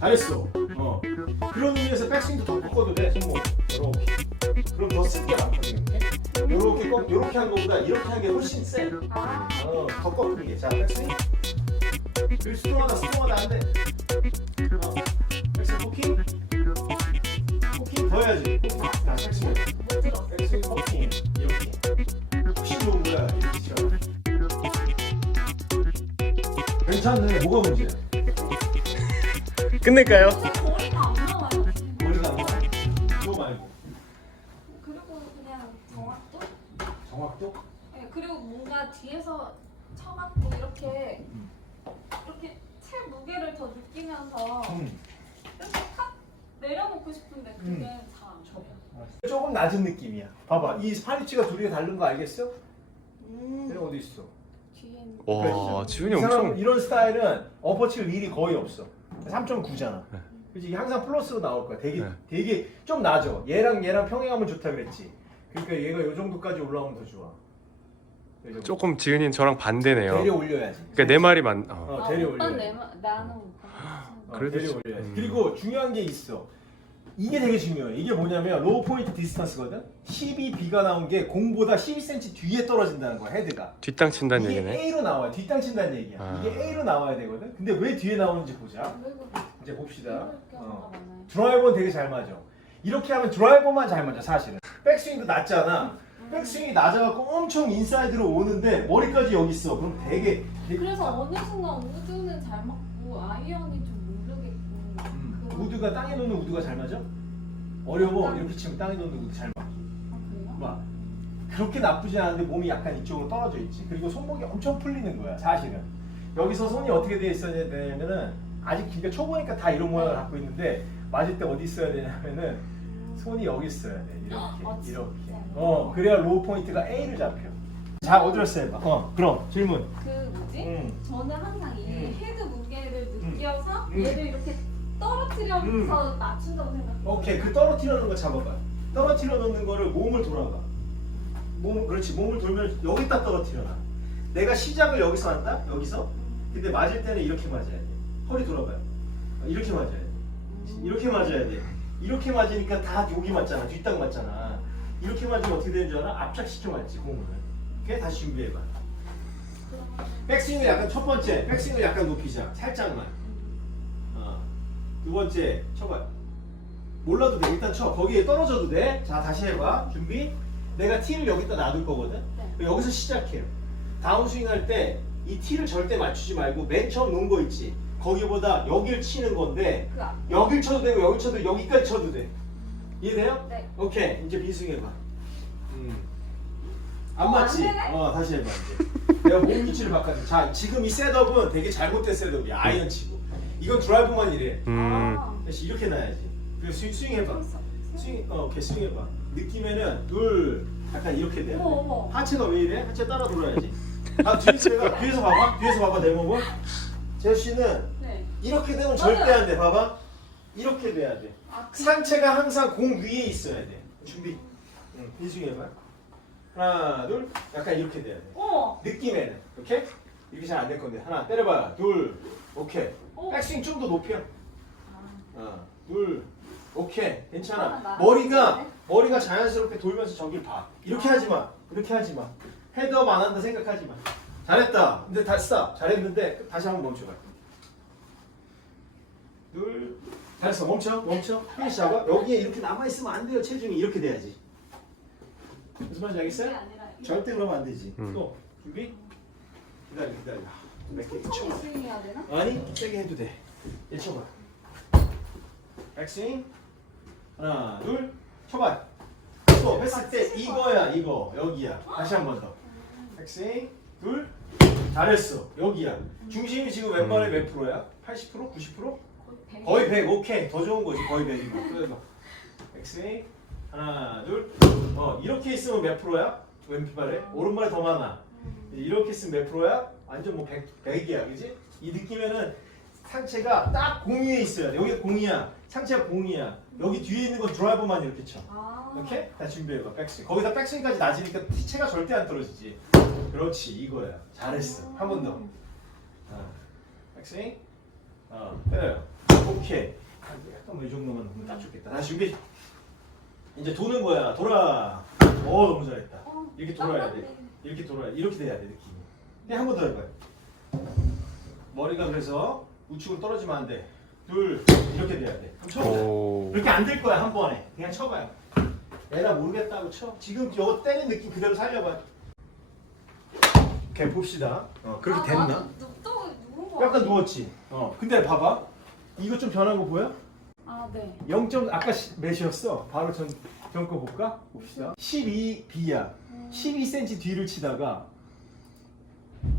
잘했어. 어. 그런 의미에서 백스윙도 더 바꿔도 돼. 손목. 이렇게. 그럼 더 쓸게 많거든. 이렇게 꺾, 이렇게 한 거보다 이렇게 한게 훨씬 세. 아, 어, 더 꺾는 게. 자, 백스윙. 그 수동하다, 수동하다 안 돼. 어. 백스윙 포킹. 포킹 더 해야지. 포킹. 자, 백스윙. 백스윙 포킹. 이렇게. 훨씬 좋은 거야. 이렇게. 괜찮네. 뭐가 문제야? 끝낼까요? 안 나와요. 머리가 말고. 그리고 그냥 정확도? 정확도? 네, 그리고 뭔가 뒤에서 쳐맞고 이렇게 이렇게 채 무게를 더 느끼면서 음. 이렇게 탁 내려놓고 싶은데 그게 음. 잘안 돼요. 조금 낮은 느낌이야. 봐봐. 이 스파니치가 둘이 다른 거 알겠어? 얘는 어디 있어? 뒤에 있는 와 지훈이 이 사람 엄청 이런 스타일은 어퍼칠 일이 거의 없어. 3.9잖아. 네. 그지 항상 플러스로 나올 거야. 되게 네. 되게 좀 낮아. 얘랑 얘랑 평행하면 좋다 그랬지. 그러니까 얘가 요 정도까지 올라오면 더 좋아. 조금 지훈이는 저랑 반대네요. 데려 올려야지. 그러니까 내 말이 맞. 어. 어, 아, 데려. 내 말, 나는 오빠. 어, 그래도 데려 지- 올려야지. 음. 그리고 중요한 게 있어. 이게 되게 중요해. 이게 뭐냐면 로우 포인트 디스턴스거든. 12B가 나온 게 공보다 12cm 뒤에 떨어진다는 거야 헤드가. 뒷땅 친다는 이게 얘기네. A로 나와요. 뒷땅 친다는 얘기야. 아. 이게 A로 나와야 되거든. 근데 왜 뒤에 나오는지 보자. 이제 봅시다. 어. 드라이버는 되게 잘 맞아. 이렇게 하면 드라이버만 잘 맞아 사실은. 백스윙도 낮잖아. 백스윙이 낮아갖고 엄청 인사이드로 오는데 머리까지 여기 있어. 그럼 되게, 되게 그래서 어느 순간 우드는 잘 맞고 아이언이 좀 우드가 땅에 놓는 우드가 잘 맞아? 어려워. 이렇게 치면 땅에 놓는 우드 잘 맞아. 아? 막 그렇게 나쁘지 않은데 몸이 약간 이쪽으로 떨어져 있지. 그리고 손목이 엄청 풀리는 거야, 사실은. 여기서 손이 어떻게 돼 있어야 되냐면은 아직 그러니까 초보니까 다 이런 모양을 갖고 있는데 맞을 때 어디 있어야 되냐면은 손이 여기 있어야 돼. 이렇게, 아, 진짜? 이렇게. 어, 그래야 로우 포인트가 A를 잡혀. 자, 어드레스 해봐. 어, 그럼 질문. 그 뭐지? 음. 저는 항상 이 음. 헤드 무게를 느껴서 음. 얘를 이렇게 떨어뜨려서 맞춘다고 생각해요. 오케이, 그 떨어뜨려 놓는 거 잡아봐. 떨어뜨려 놓는 거를 몸을 돌아봐. 몸, 그렇지. 몸을 돌면 여기다 떨어뜨려놔. 내가 시작을 여기서 한다? 여기서? 근데 맞을 때는 이렇게 맞아야 돼. 허리 돌아봐요. 어, 이렇게 맞아야 돼. 이렇게 맞아야 돼. 이렇게 맞으니까 다 여기 맞잖아. 뒷땅 맞잖아. 이렇게 맞으면 어떻게 되는 줄 알아? 압착시켜 맞지, 공을. 오케이? 다시 준비해봐. 백스윙을 약간 첫 번째, 백스윙을 약간 높이자. 살짝만. 어. 두 번째, 쳐봐요. 몰라도 돼. 일단 쳐. 거기에 떨어져도 돼. 자, 다시 해봐. 준비. 내가 티를 여기다 놔둘 거거든. 네. 여기서 시작해요. 다운스윙 할 때이 티를 절대 맞추지 말고 맨 처음 놓은 거 있지. 거기보다 여길 치는 건데 그 앞. 여길 쳐도 되고 여길 쳐도 여기까지 쳐도 돼. 이해돼요? 네. 오케이. 이제 비스윙 해봐. 음. 안 어, 맞지? 안 되네? 어, 다시 해봐 이제. 내가 몸 위치를 바꿨어. 자, 지금 이 셋업은 되게 잘못된 셋업이야. 아이언 치고. 이건 드라이브만 이래. 음. 아. 다시 이렇게 놔야지. 그리고 스윙, 스윙 해봐. 스윙, 어, 오케이, 스윙 해봐. 느낌에는 둘, 약간 이렇게 돼. 어머 어머. 하체가 왜 이래? 하체 따라 돌아야지. 아, 뒤에서 내가, 뒤에서 봐봐. 뒤에서 봐봐, 내 몸을. 제시는 네. 이렇게 되면 맞아요. 절대 안 돼. 봐봐. 이렇게 돼야 돼. 아, 그, 상체가 항상 공 위에 있어야 돼. 준비. 응, 비중 해 봐. 하나, 둘. 약간 이렇게 돼야 돼. 어머. 느낌에는. 오케이? 이렇게 잘 안 될 건데. 하나, 때려봐. 둘. 오케이. 어. 백스윙 좀 더 높여. 아. 어, 둘. 오케이. 괜찮아. 아, 나- 머리가 네. 머리가 자연스럽게 돌면서 저길 봐. 이렇게 하지 마. 이렇게 하지 마. 헤드업 안 한다 생각하지 마. 잘했다. 근데 다시 다 잘했는데 다시 한번 멈춰봐. 둘. 잘했어. 멈춰. 멈춰. 피니시 잡아. 여기에 이렇게 남아 있으면 안 돼요. 체중이 이렇게 돼야지. 무슨 말인지 알겠어요? 절대 그러면 안 되지. 음. 또 준비. 기다려 기다려. 몇개 천천히 스윙해야 되나? 아니 세게 해도 돼. 얘 쳐봐. 백스윙. 하나, 둘, 쳐봐. 또 했을 때 이거야, 이거 여기야. 다시 한 번 더. 백스윙, 둘. 잘했어. 여기야. 중심이 지금 왼발에 음. 몇 프로야? 80%? 90%? 백. 거의 100. 오케이. 더 좋은 거지. 거의 100이고. 그래서 백스윙. 하나, 둘. 어 이렇게 있으면 몇 프로야? 왼발에? 오른발에 더 많아. 이제 이렇게 있으면 몇 프로야? 완전 뭐 100, 100이야, 그지? 이 느낌에는 상체가 딱 공위에 있어야 돼. 여기 공이야. 상체가 공이야. 여기 뒤에 있는 건 드라이버만 이렇게 쳐. 아. 오케이? 다 준비해봐, 백스윙. 거기다 백스윙까지 낮으니까 티체가 절대 안 떨어지지. 그렇지, 이거야. 잘했어. 한 번 더. 어. 백스윙. 어, 때려요. 오케이. 약간 뭐이 정도만 넣으면 딱 좋겠다. 다시 준비. 이제 도는 거야. 돌아. 어 너무 잘했다. 어, 이렇게 돌아야. 돼. 이렇게 돌아야 이렇게 돼야 돼 느낌이. 한번 더 해봐요. 머리가 그래서 우측으로 떨어지면 안 돼. 둘 이렇게 돼야 돼. 그럼 쳐보자. 오. 이렇게 안 될 거야 한 번에. 그냥 쳐봐요. 에라 모르겠다고 쳐. 지금 이거 때린 느낌 그대로 살려봐. 오케이 봅시다. 어 그렇게 아, 됐나? 누- 또 누운 거 약간. 누웠지. 어 근데 봐봐. 이거 좀 변한 거 보여? 아 네. 0점 아까 시- 몇이었어? 바로 전 전 거 볼까? 봅시다. 12B야. 12cm 뒤를 치다가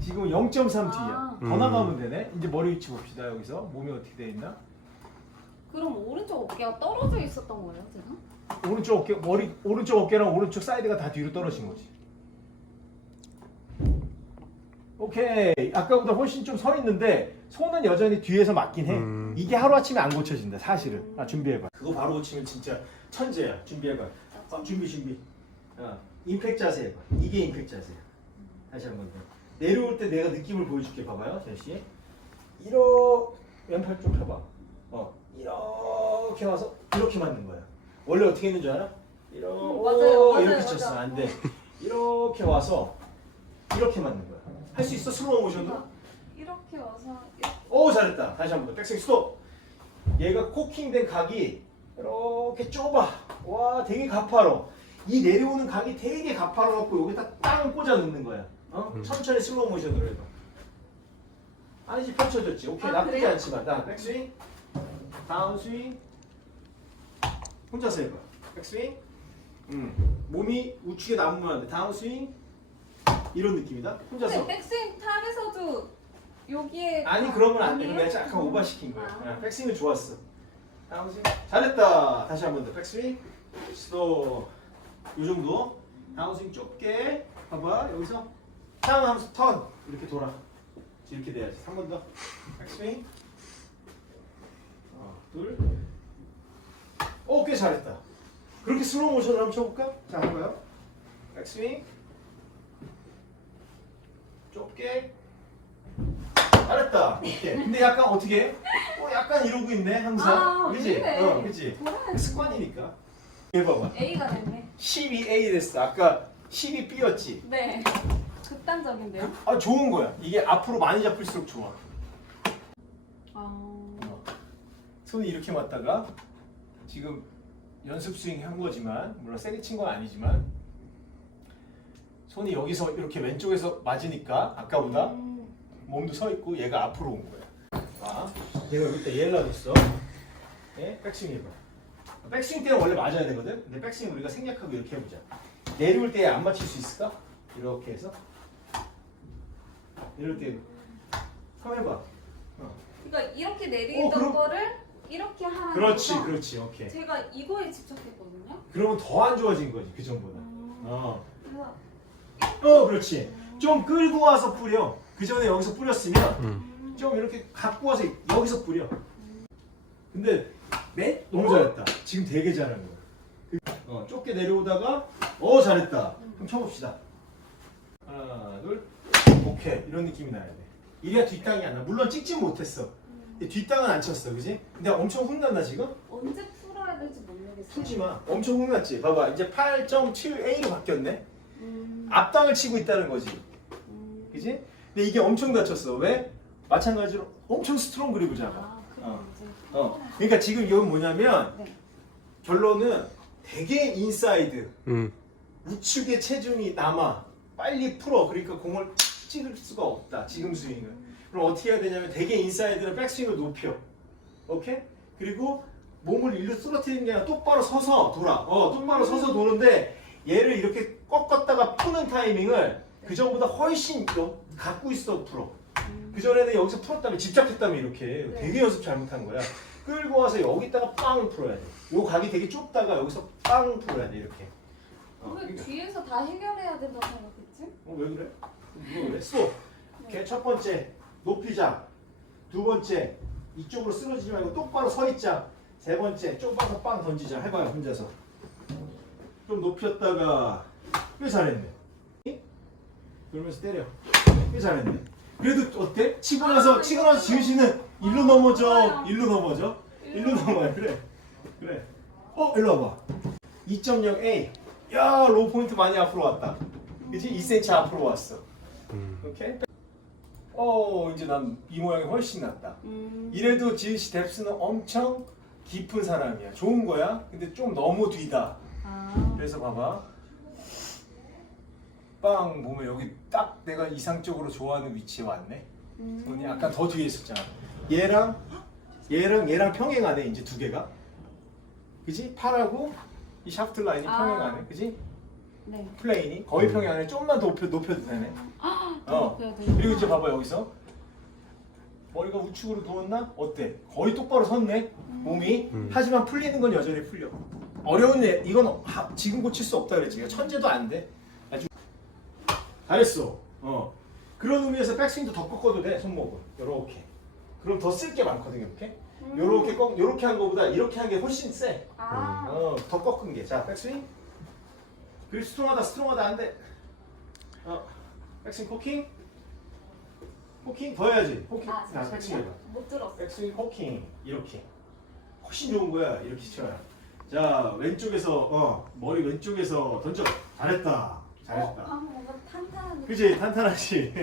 지금 0.3 뒤야. 아. 더 음. 나가면 되네. 이제 머리 위치 봅시다. 여기서 몸이 어떻게 돼 있나? 그럼 오른쪽 어깨가 떨어져 있었던 거예요, 제가? 오른쪽 어깨 머리 오른쪽 어깨랑 오른쪽 사이드가 다 뒤로 떨어진 거지. 오케이. 아까보다 훨씬 좀 서 있는데 손은 여전히 뒤에서 맞긴 해. 음. 이게 하루 아침에 안 고쳐진다. 사실은. 아 준비해봐. 그거 바로 고치면 진짜 천재야. 준비해봐. 어, 준비 준비. 어, 임팩 자세 해봐. 이게 임팩 자세야. 다시 한번 더. 내려올 때 내가 느낌을 보여줄게. 봐봐요, 제시. 이렇게 왼팔 좀 펴봐. 어, 이렇게 와서 이렇게 맞는 거야. 원래 어떻게 했는 줄 알아? 이렇게 음, 맞아요, 맞아요, 이렇게 쳤어. 맞아요. 안 돼. 이렇게 와서 이렇게 맞는 거야. 할 수 있어? 슬로우 모션으로? 이렇게 와서 이렇게. 오 잘했다. 다시 한 번 더. 백스윙 스톱. 얘가 코킹된 각이 이렇게 좁아. 와 되게 가파로. 이 내려오는 각이 되게 가파로 갖고 여기다 땅 꽂아 넣는 거야. 어? 음. 천천히 슬로우 모션으로 해도. 아니지 펼쳐졌지. 오케이 아, 나쁘지 그래요? 않지만. 나 백스윙, 다운 스윙. 혼자서 해봐. 백스윙. 음. 몸이 우측에 남으면 안 돼. 다운 스윙. 이런 느낌이다. 혼자서. 근데 백스윙 탑에서도 여기에 아니 그러면 안 돼. 내가 약간 오버 시킨 거야. 아. 야, 백스윙은 좋았어. 다음 스윙. 잘했다. 다시 한 번 더. 백스윙. 스톱. 요 정도. 다운 스윙 좁게. 봐봐. 여기서 탕 하면서 턴. 이렇게 돌아. 이렇게 돼야지. 한 번 더. 백스윙. 어, 둘. 오, 꽤 잘했다. 그렇게 슬로우 모션을 한번 쳐볼까? 자, 한번요. 백스윙. 좁게. 잘했다. 오케이. 근데 약간 어떻게 해? 어, 약간 이러고 있네, 항상. 아, 그지? 그래. 어, 그지? 돌아야지. 습관이니까. 해봐봐. A가 됐네. 12A 됐어. 아까 12B였지. 네. 극단적인데요? 아, 좋은 거야. 이게 앞으로 많이 잡힐수록 좋아. 아. 손이 이렇게 맞다가 지금 연습 스윙 한 거지만 물론 세게 친 건 아니지만 손이 여기서 이렇게 왼쪽에서 맞으니까 아까보다 음. 몸도 서 있고 얘가 앞으로 온 거야. 봐. 얘가 여기 있다 얘를 놔뒀어. 예? 백스윙 해봐. 백스윙 때는 원래 맞아야 되거든. 근데 백스윙 우리가 생략하고 이렇게 해보자. 내려올 때 안 맞힐 수 있을까? 이렇게 해서 이럴 때 해봐. 어. 그러니까 이렇게 내리던 어, 그럼- 거를 이렇게 하는 그렇지, 거죠? 그렇지, 오케이. 제가 이거에 집착했거든요. 그러면 더 안 좋아진 거지 그 전보다. 음. 어, 그래서 어, 그렇지. 좀 끌고 와서 뿌려. 그 전에 여기서 뿌렸으면 음. 음. 좀 이렇게 갖고 와서 여기서 뿌려. 근데 맨 너무 잘했다. 지금 되게 잘한 거야. 그- 어, 좁게 내려오다가 어 잘했다. 그럼 쳐봅시다. 하나, 둘, 오케이 이런 느낌이 나야 돼. 이래야 뒷땅이 안 나. 물론 찍지 못했어. 근데 뒷땅은 안 쳤어, 그지? 근데 엄청 흥났나 지금? 언제 풀어야 될지 모르겠어요. 풀지 마. 엄청 흥났지. 봐봐, 이제 8.7A로 바뀌었네. 음. 앞땅을 치고 있다는 거지. 음. 그지? 근데 이게 엄청 다쳤어. 왜? 마찬가지로 엄청 스트롱 그립을 잡아. 아, 그럼 어. 이제. 어. 그러니까 지금 이건 뭐냐면 네. 결론은 되게 인사이드 음. 우측에 체중이 남아 빨리 풀어. 그러니까 공을 찍을 수가 없다. 지금 스윙은. 그럼 어떻게 해야 되냐면 되게 인사이드는 백스윙을 높여. 오케이? 그리고 몸을 일로 쓰러뜨리는 게 아니라 똑바로 서서 돌아. 어, 똑바로 서서 도는데 얘를 이렇게 꺾었다가 푸는 타이밍을 그 전보다 훨씬 여- 갖고 있어 풀어. 음. 그 전에는 여기서 풀었다면 집착했다면 이렇게 네. 되게 연습 잘못한 거야. 끌고 와서 여기다가 빵 풀어야 돼. 요 각이 되게 좁다가 여기서 빵 풀어야 돼 이렇게. 어, 왜 그러니까. 뒤에서 다 해결해야 된다고 생각했지? 어, 왜 그래? 누가 그래? 쏘. 이렇게 첫 번째 높이자. 두 번째 이쪽으로 쓰러지지 말고 똑바로 서 있자. 세 번째 좁아서 빵 던지자. 해봐요 혼자서. 좀 높였다가 꽤 잘했네. 그러면서 때려. 꽤 잘했네. 그래도 어때? 치고 나서 치고 나서 지은 씨는 일로 넘어져. 일로 넘어져. 일로 넘어요. 그래. 그래. 어, 일로 와봐. 2.0A. 야, 로우 포인트 많이 앞으로 왔다. 그지? 2cm 앞으로 왔어. 음. 오케이. 어, 이제 난 이 모양이 훨씬 낫다. 음. 이래도 지은 씨 뎁스는 엄청 깊은 사람이야. 좋은 거야. 근데 좀 너무 뒤다. 아. 그래서 봐봐. 빵 보면 여기 딱 내가 이상적으로 좋아하는 위치에 왔네. 음. 손이 약간 더 뒤에 있었잖아. 얘랑 얘랑 얘랑 평행하네 이제 두 개가. 그지? 팔하고 이 샤프트 라인이 아. 평행하네. 그지? 네. 플레인이 거의 평행하네. 좀만 더 높여 높여도 되네. 더 어. 높여야 되나? 그리고 이제 봐봐 여기서 머리가 우측으로 누웠나? 어때? 거의 똑바로 섰네. 몸이. 음. 하지만 풀리는 건 여전히 풀려. 어려운 일 이건 하- 지금 고칠 수 없다 그랬지. 천재도 안 돼. 아주 잘했어. 어. 그런 의미에서 백스윙도 더 꺾어도 돼 손목을. 요렇게. 그럼 더 쓸 게 많거든 이렇게. 음. 요렇게 꺾 요렇게 한 거보다 이렇게 한 게 훨씬 세. 아. 어, 더 꺾은 게. 자, 백스윙. 그리고 스트롱하다, 스트롱하다 안 돼. 어, 백스윙 코킹. 코킹 더 해야지. 코킹. 아, 자, 백스윙 해봐. 못 들었어. 백스윙 코킹. 이렇게. 훨씬 좋은 거야. 이렇게 쳐야. 자, 왼쪽에서 어, 머리 왼쪽에서 던져. 잘했다. 어, 잘했다. 방금 뭔가 탄탄한. 그지? 탄탄하지.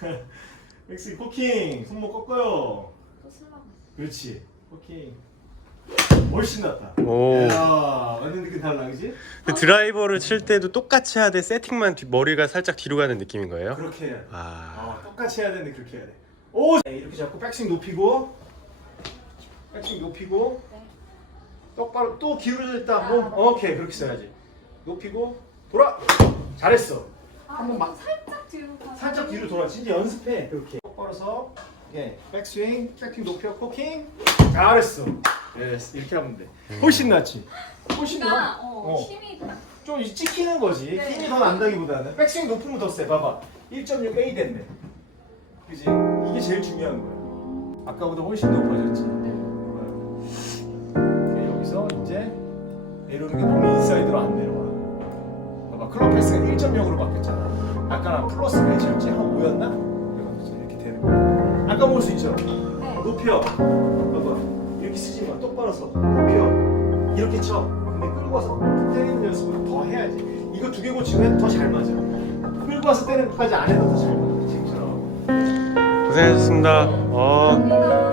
백스윙 코킹. 손목 꺾어요. 또 슬라가. 그렇지. 코킹. 훨씬 낫다. 오. 야, 완전 느낌 달라, 그지? 그 드라이버를 칠 때도 똑같이 해야 돼. 세팅만 뒤, 머리가 살짝 뒤로 가는 느낌인 거예요? 그렇게 해야 돼. 아. 어, 똑같이 해야 되는데 그렇게 해야 돼. 오! 네, 이렇게 잡고 백스윙 높이고 백스윙 높이고 네. 똑바로 또 기울어져 있다. 아. 몸. 오케이. 그렇게 써야지. 높이고 돌아. 잘했어. 아, 한번 막- 살짝 뒤로 가. 살짝 뒤로 돌아. 진짜 연습해. 그렇게. 똑바로 서. 오케이. 백스윙, 백스윙 높여 코킹. 잘했어. 예스. 이렇게 하면 돼. 훨씬 낫지. 훨씬 나. 그러니까 어, 어. 힘이 딱좀 찍히는 거지. 네. 힘이 더 난다기보다는 백스윙 높으면 더 세. 봐봐. 1.6A 됐네. 그지? 이게 제일 중요한 거야. 아까보다 훨씬 높아졌지. 네. 오케이, 여기서 이제 내려오는 게 너무 인사이드로 안 내려와. 봐봐. 클럽 패스가 1.0으로 바뀌었잖아. 아까는 플러스 몇이었지? 한 5였나? 이렇게 되는 거야. 볼수 있죠? 네. 높여. 봐봐. 이렇게 쓰지 마. 똑바로 서. 높여. 이렇게 쳐. 근데 끌고 와서 때리는 연습을 더 해야지. 이거 두 개 고치면 더잘 맞아. 끌고 와서 때리는 것까지 안 해도 더 잘 맞아. 지금처럼. 고생하셨습니다. 어. 감사합니다.